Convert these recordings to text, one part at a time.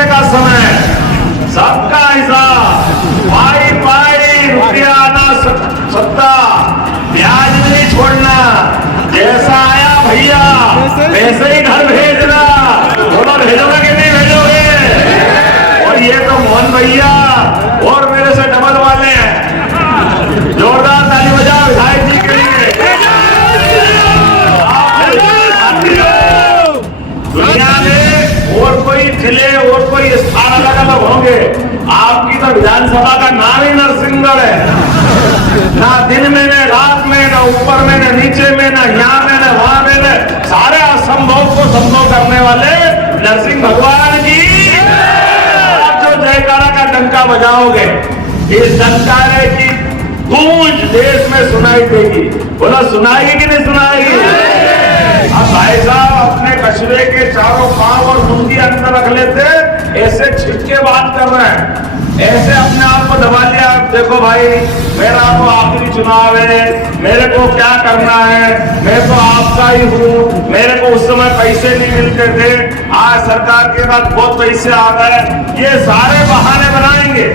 करने का समय है। सबका हिसाब, पाई पाई रुपया आना सत्ता, ब्याज नहीं छोड़ना, जैसा आया भैया वैसे ही घर भेजना। थोड़ा भेजोगे कि नहीं भेजोगे? और ये तो मोहन भैया और मेरे से डबल वाले हैं। जोरदार ताली बजाओ विधायक जी के लिए। दुनिया में और कोई जिले और कोई स्थान अलग अलग होंगे, आपकी तो विधानसभा का नाम ही नरसिंहगढ़ है। ना दिन में न रात में, न ऊपर में न नीचे में, न यहाँ में न वहां में, न सारे असंभव को संभव करने वाले नरसिंह भगवान जी। आप जो जयकारा का डंका बजाओगे, इस डंकारे की गूंज देश में सुनाई देगी। बोला सुनाएगी कि नहीं सुनाएगी? अब भाई साहब अपने कचरे के चारों पांव और मुंडी अंदर रख लेते, ऐसे छिटके बात कर रहे हैं, ऐसे अपने आप को दबा लिया। देखो भाई मेरा तो आखिरी चुनाव है, मेरे को क्या करना है, मैं तो आपका ही हूँ, मेरे को उस समय पैसे नहीं मिलते थे, आज सरकार के बाद बहुत पैसे आ गए, ये सारे बहाने बनाएंगे।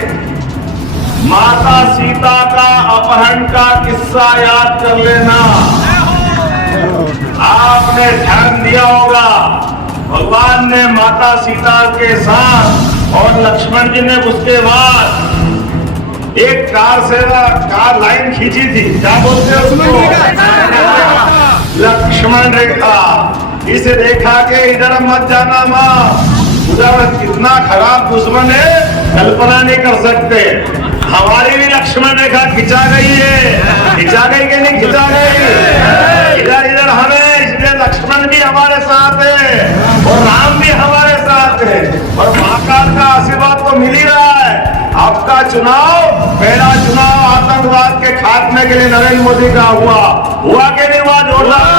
माता सीता का अपहरण का किस्सा याद कर लेना। आपने ध्यान दिया होगा, भगवान ने माता सीता के साथ और लक्ष्मण जी ने उसके बाद एक कार लाइन खींची थी, क्या बोलते हैं उसको? लक्ष्मण रेखा। इस रेखा के इधर मत जाना माँ, उधर कितना खराब दुश्मन है कल्पना नहीं कर सकते। हमारी भी लक्ष्मण रेखा खिंचा गई है, खिंचा गई कि नहीं खिंचा गई? इधर इधर हमें, इसलिए लक्ष्मण भी हमारे साथ है और राम भी हमारे साथ है और महाकाल का आशीर्वाद तो मिल ही रहा है। आपका चुनाव, पहला चुनाव आतंकवाद के खात्मे के लिए नरेंद्र मोदी का हुआ कि नहीं हुआ? जोरदार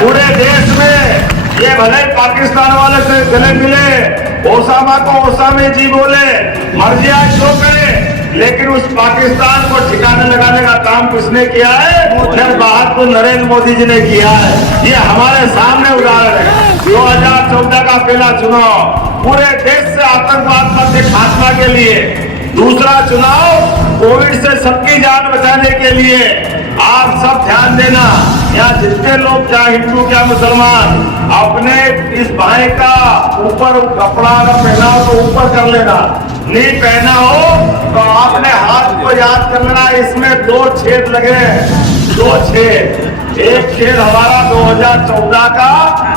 पूरे देश में। ये भले पाकिस्तान वाले से गले मिले, ओसामा को ओसामे जी बोले, मर्जी आज जो करे, लेकिन उस पाकिस्तान को ठिकाने लगाने का काम किसने किया है? फिर बात तो नरेंद्र मोदी जी ने किया है। ये हमारे सामने उदाहरण है। 2014 का पहला चुनाव पूरे देश से आतंकवाद पर खात्मा के लिए, दूसरा चुनाव कोविड से सबकी जान बचाने के लिए। आप सब ध्यान देना, यहाँ जितने लोग, क्या हिंदू क्या मुसलमान, अपने इस भाई का ऊपर कपड़ा अगर पहना हो तो ऊपर कर लेना, नहीं पहना हो तो आपने हाथ को याद कर लेना। इसमें 2 छेद लगे हैं, 2 छेद, एक छेद हमारा 2014 का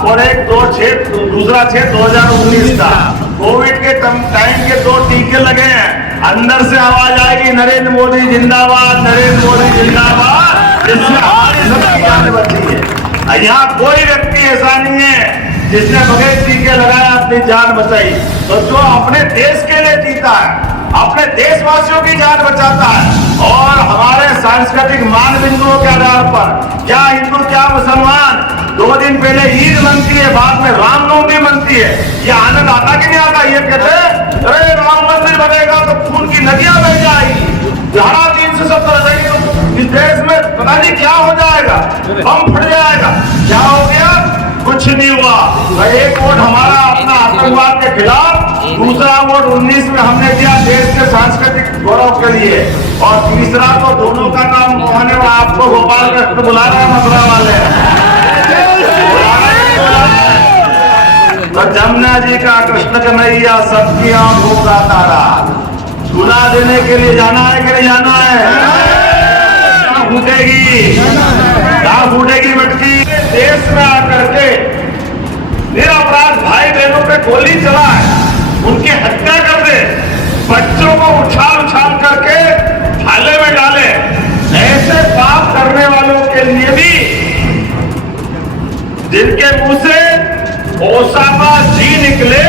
और एक दूसरा छेद 2019 का। कोविड के टाइम के 2 टीके लगे हैं। अंदर से आवाज आएगी नरेंद्र मोदी जिंदाबाद, नरेंद्र मोदी जिंदाबाद, जिससे हमारी सबकी जान बची है। यहाँ कोई व्यक्ति ऐसा नहीं है जिसने बगैर टीके लगाया अपनी जान बचाई। तो जो अपने देश के लिए जीता है, अपने देशवासियों की जान बचाता है, और हमारे सांस्कृतिक मानबिंदुओं के आधार पर, क्या हिंदू क्या मुसलमान, 2 दिन पहले ईद मनती है, बाद में रामनवमी मनती है। ये आनंद आता कि नहीं आता? ये कहते अरे राम मंदिर बनेगा तो खून की नदियां बह जाएगी, धारा 370 हो जाएगी, तो इस देश में पता नहीं क्या हो जाएगा, बम फट जाएगा। क्या हो गया? कुछ नहीं हुआ। एक वोट हमारा अपना आतंकवाद के खिलाफ, दूसरा वोट 19 में हमने दिया देश के सांस्कृतिक गौरव के लिए, और तीसरा तो दोनों का नाम मोहन है। आपको गोपाल कृष्ण बुला रहे हैं, मथुरा वाले तो जमुना जी का कृष्ण कन्हैया सबकी आंखों का तारा, झूला देने के लिए जाना है कि नहीं जाना है? कहाँ फूटेगी, कहाँ फूटेगी मटकी? देश में आकर के निरपराध भाई बहनों पे गोली चलाए, उनकी हत्या कर दे, बच्चों को उछाल उछाल करके थाले में डाले, ऐसे पाप करने वालों के लिए भी, जिनके मुंह से ओसामा जी निकले,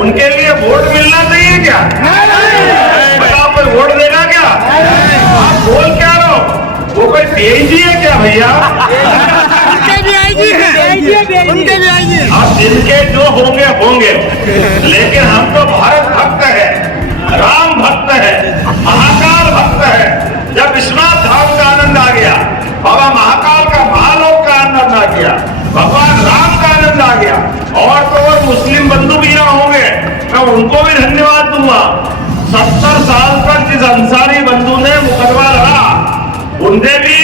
उनके लिए वोट मिलना चाहिए क्या? बताओ, कोई वोट देगा क्या? आप बोल क्या रहो? वो कोई डीआईजी है क्या भैया? उनके भी आईजी है, उनके भी आईजी है। अब जिनके जो होंगे होंगे, लेकिन हम तो भारत भक्त है, राम भक्त है, महाकाल भक्त है। जब विश्वनाथ धाम का आनंद आ गया, बाबा महाकाल का महालोक का आनंद आ गया, भगवान राम का आनंद आ गया, और तो और मुस्लिम बंधु भी यहाँ होंगे, उनको भी धन्यवाद दूंगा। 70 साल तक जिस अंसारी बंधु ने मुकदमा लड़ा, उनने भी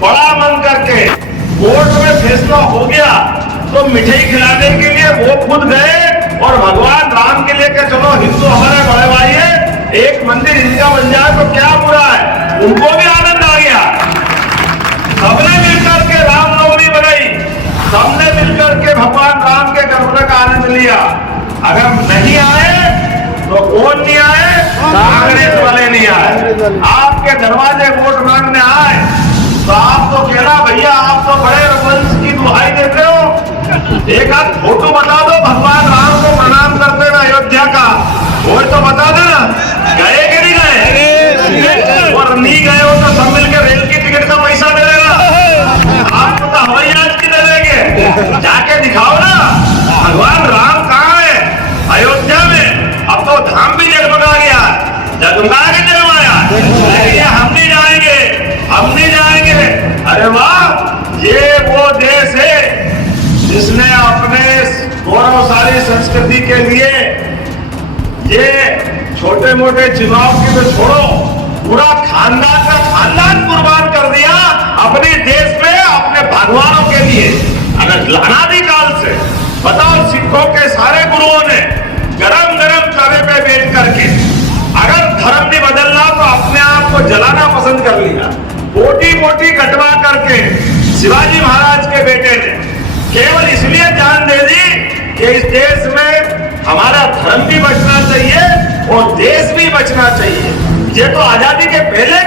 बड़ा मन करके कोर्ट में फैसला हो गया तो मिठाई खिलाने के लिए वो खुद गए और भगवान राम के लिए कि चलो हिंदू हमारे बड़े भाई है, एक मंदिर इनका बन जाए तो क्या बुरा है। उनको भी आनंद आ गया। सबने मिलकर के रामनवमी बनाई, सबने मिलकर के भगवान राम के जन्म का आनंद लिया। अगर नहीं आए तो कौन नहीं आए? कांग्रेस वाले नहीं आए। आपके दरवाजे वोट मांगने आए तो आप तो कहना भैया आप तो बड़े रघुवंश की दुहाई देते हो, एक आध फोटो बता दो भगवान राम को प्रणाम करते हुए अयोध्या का, वो तो बता देना। गए कि नहीं गए? और नहीं गए हो तो सब मिलकर रेल की टिकट का पैसा दे देगा, आपको तो हवाई जहाज की दे देंगे। जाके दिखाओ ना भगवान राम कहाँ है? अयोध्या में। अब तो धाम भी जगमगा गया, जगमगा के जगमाया। हम नहीं जाएंगे, हम नहीं जाएंगे। अरे वाह, ये वो देश है जिसने अपने गौरवशाली संस्कृति के लिए ये छोटे मोटे चुनाव की तो छोड़ो, पूरा खानदान का खानदान कुर्बान कर दिया अपने देश में, अपने भगवानों के लिए। अगर अनादि काल से बताओ, सिखों के सारे गुरुओं ने गरम गरम तवे पे बैठ करके अगर धर्म नहीं बदलना तो अपने आप को जलाना पसंद कर लिया। मोटी मोटी कटवा करके शिवाजी महाराज के बेटे ने केवल इसलिए जान दे दी कि इस देश में हमारा धर्म भी बचना चाहिए और देश भी बचना चाहिए। ये तो आजादी के पहले